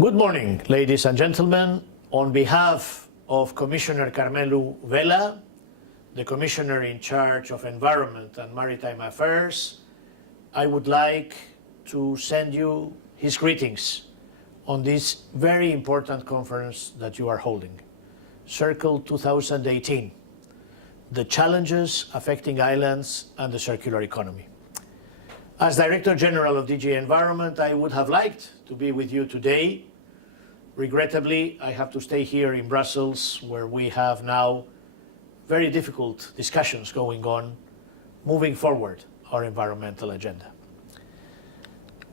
Good morning, ladies and gentlemen. On behalf of Commissioner Carmelu Vela, the Commissioner in charge of Environment and Maritime Affairs, I would like to send you his greetings on this very important conference that you are holding, Circle 2018, the challenges affecting islands and the circular economy. As Director General of DG Environment, I would have liked to be with you today. Regrettably, I have to stay here in Brussels, where we have now very difficult discussions going on, moving forward our environmental agenda.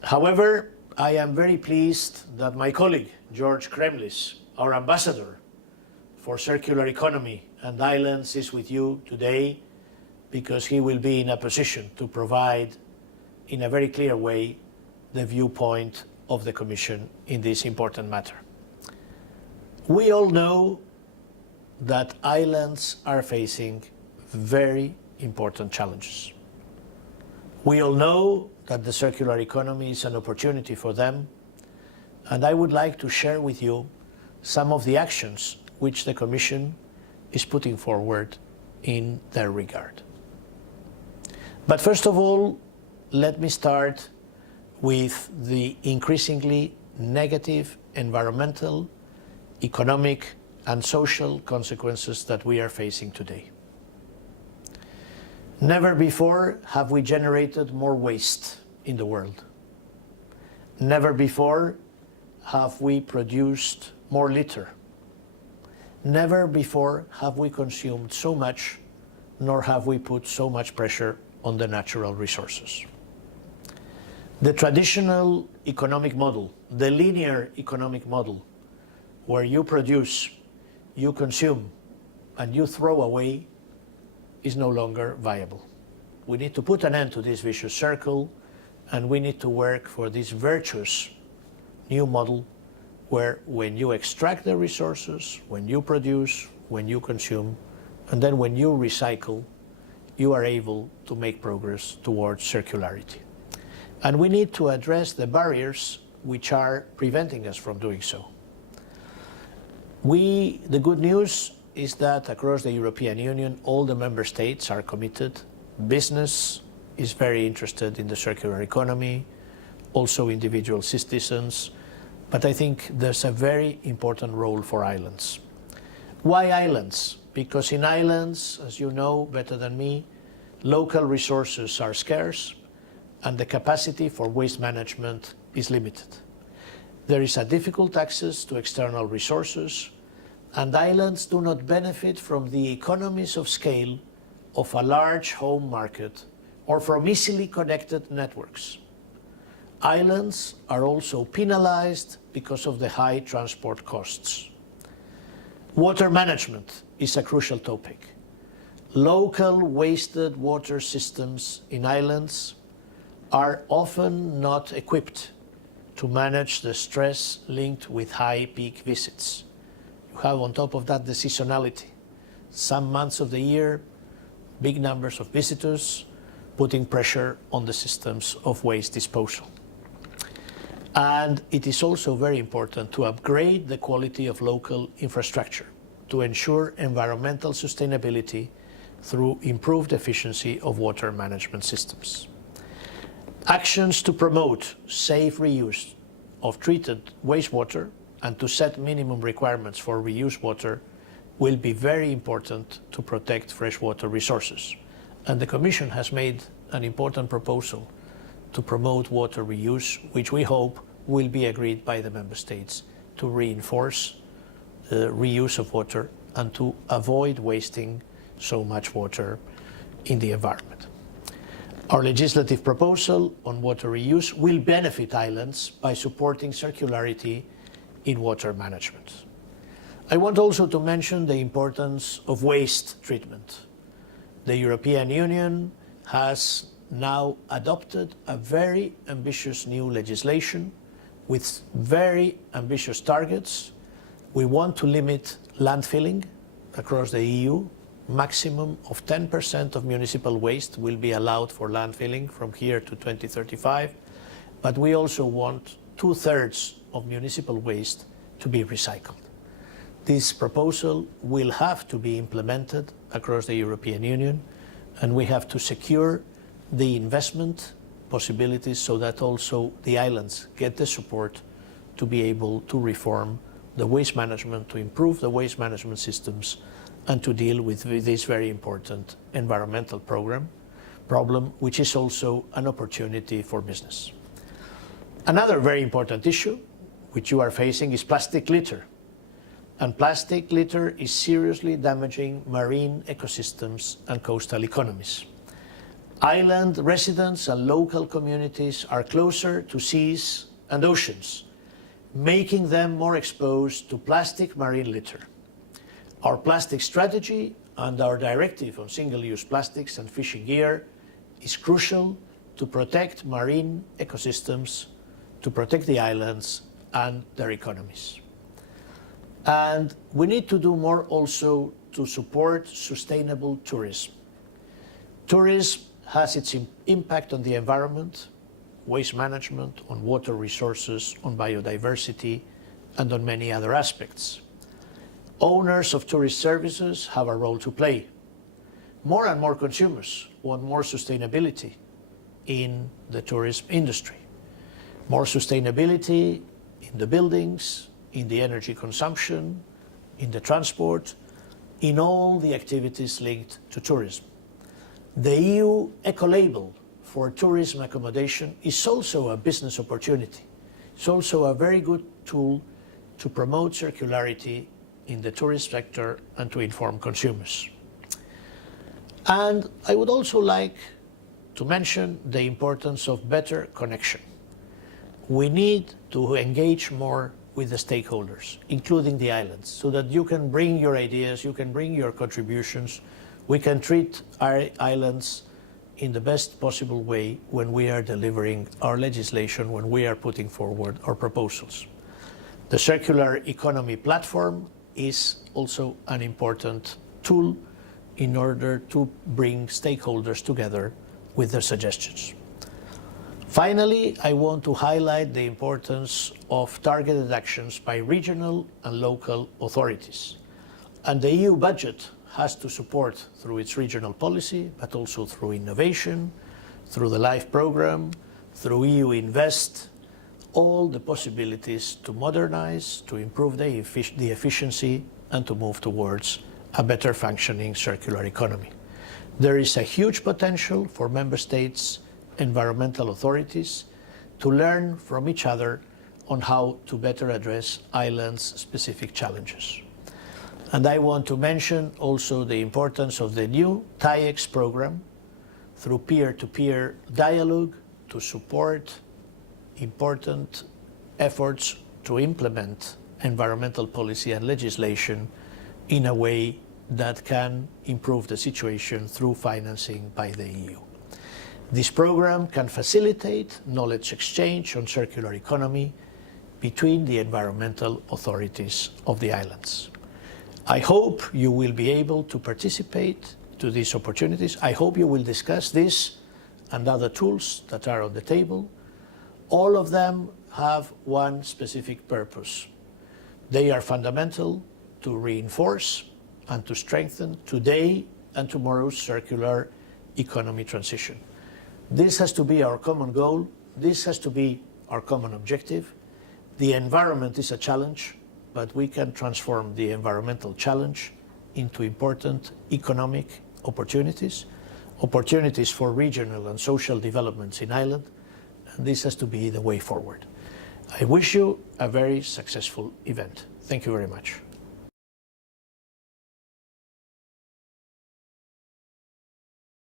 However, I am very pleased that my colleague, George Kremlis, our ambassador for circular economy and islands, is with you today, because he will be in a position to provide in a very clear way the viewpoint of the Commission in this important matter. We all know that islands are facing very important challenges. We all know that the circular economy is an opportunity for them, and I would like to share with you some of the actions which the Commission is putting forward in that regard. But first of all, let me start with the increasingly negative environmental, economic and social consequences that we are facing today. Never before have we generated more waste in the world. Never before have we produced more litter. Never before have we consumed so much, nor have we put so much pressure on the natural resources. The traditional economic model, the linear economic model, where you produce, you consume, and you throw away, is no longer viable. We need to put an end to this vicious circle, and we need to work for this virtuous new model where when you extract the resources, when you produce, when you consume, and then when you recycle, you are able to make progress towards circularity. And we need to address the barriers which are preventing us from doing so. The good news is that across the European Union, all the member states are committed. Business is very interested in the circular economy, also individual citizens, but I think there's a very important role for islands. Why islands? Because in islands, as you know better than me, local resources are scarce and the capacity for waste management is limited. There is a difficult access to external resources, and islands do not benefit from the economies of scale of a large home market or from easily connected networks. Islands are also penalized because of the high transport costs. Water management is a crucial topic. Local wasted water systems in islands are often not equipped to manage the stress linked with high peak visits. You have on top of that the seasonality. Some months of the year, big numbers of visitors, putting pressure on the systems of waste disposal. And it is also very important to upgrade the quality of local infrastructure to ensure environmental sustainability through improved efficiency of water management systems. Actions to promote safe reuse of treated wastewater and to set minimum requirements for reused water will be very important to protect freshwater resources. And the Commission has made an important proposal to promote water reuse, which we hope will be agreed by the Member States to reinforce the reuse of water and to avoid wasting so much water in the environment. Our legislative proposal on water reuse will benefit islands by supporting circularity in water management. I want also to mention the importance of waste treatment. The European Union has now adopted a very ambitious new legislation with very ambitious targets. We want to limit landfilling across the EU. Maximum of 10% of municipal waste will be allowed for landfilling from here to 2035, but we also want 2/3 of municipal waste to be recycled. This proposal will have to be implemented across the European Union, and we have to secure the investment possibilities so that also the islands get the support to be able to reform the waste management, to improve the waste management systems, and to deal with this very important environmental problem, which is also an opportunity for business. Another very important issue which you are facing is plastic litter. And plastic litter is seriously damaging marine ecosystems and coastal economies. Island residents and local communities are closer to seas and oceans, making them more exposed to plastic marine litter. Our plastic strategy and our directive on single-use plastics and fishing gear is crucial to protect marine ecosystems, to protect the islands and their economies. And we need to do more also to support sustainable tourism. Tourism has its impact on the environment, waste management, on water resources, on biodiversity, and on many other aspects. Owners of tourist services have a role to play. More and more consumers want more sustainability in the tourism industry. More sustainability in the buildings, in the energy consumption, in the transport, in all the activities linked to tourism. The EU eco-label for tourism accommodation is also a business opportunity. It's also a very good tool to promote circularity in the tourist sector and to inform consumers. And I would also like to mention the importance of better connection. We need to engage more with the stakeholders, including the islands, so that you can bring your ideas, you can bring your contributions. We can treat our islands in the best possible way when we are delivering our legislation, when we are putting forward our proposals. The circular economy platform is also an important tool in order to bring stakeholders together with their suggestions. Finally, I want to highlight the importance of targeted actions by regional and local authorities. And the EU budget has to support through its regional policy, but also through innovation, through the LIFE program, through EU Invest, all the possibilities to modernize, to improve the efficiency, and to move towards a better functioning circular economy. There is a huge potential for member states, environmental authorities, to learn from each other on how to better address islands' specific challenges. And I want to mention also the importance of the new TAIEX program through peer-to-peer dialogue to support important efforts to implement environmental policy and legislation in a way that can improve the situation through financing by the EU. This program can facilitate knowledge exchange on circular economy between the environmental authorities of the islands. I hope you will be able to participate to these opportunities. I hope you will discuss this and other tools that are on the table. All of them have one specific purpose. They are fundamental to reinforce and to strengthen today and tomorrow's circular economy transition. This has to be our common goal. This has to be our common objective. The environment is a challenge, but we can transform the environmental challenge into important economic opportunities, opportunities for regional and social developments in Ireland, and this has to be the way forward. I wish you a very successful event. Thank you very much.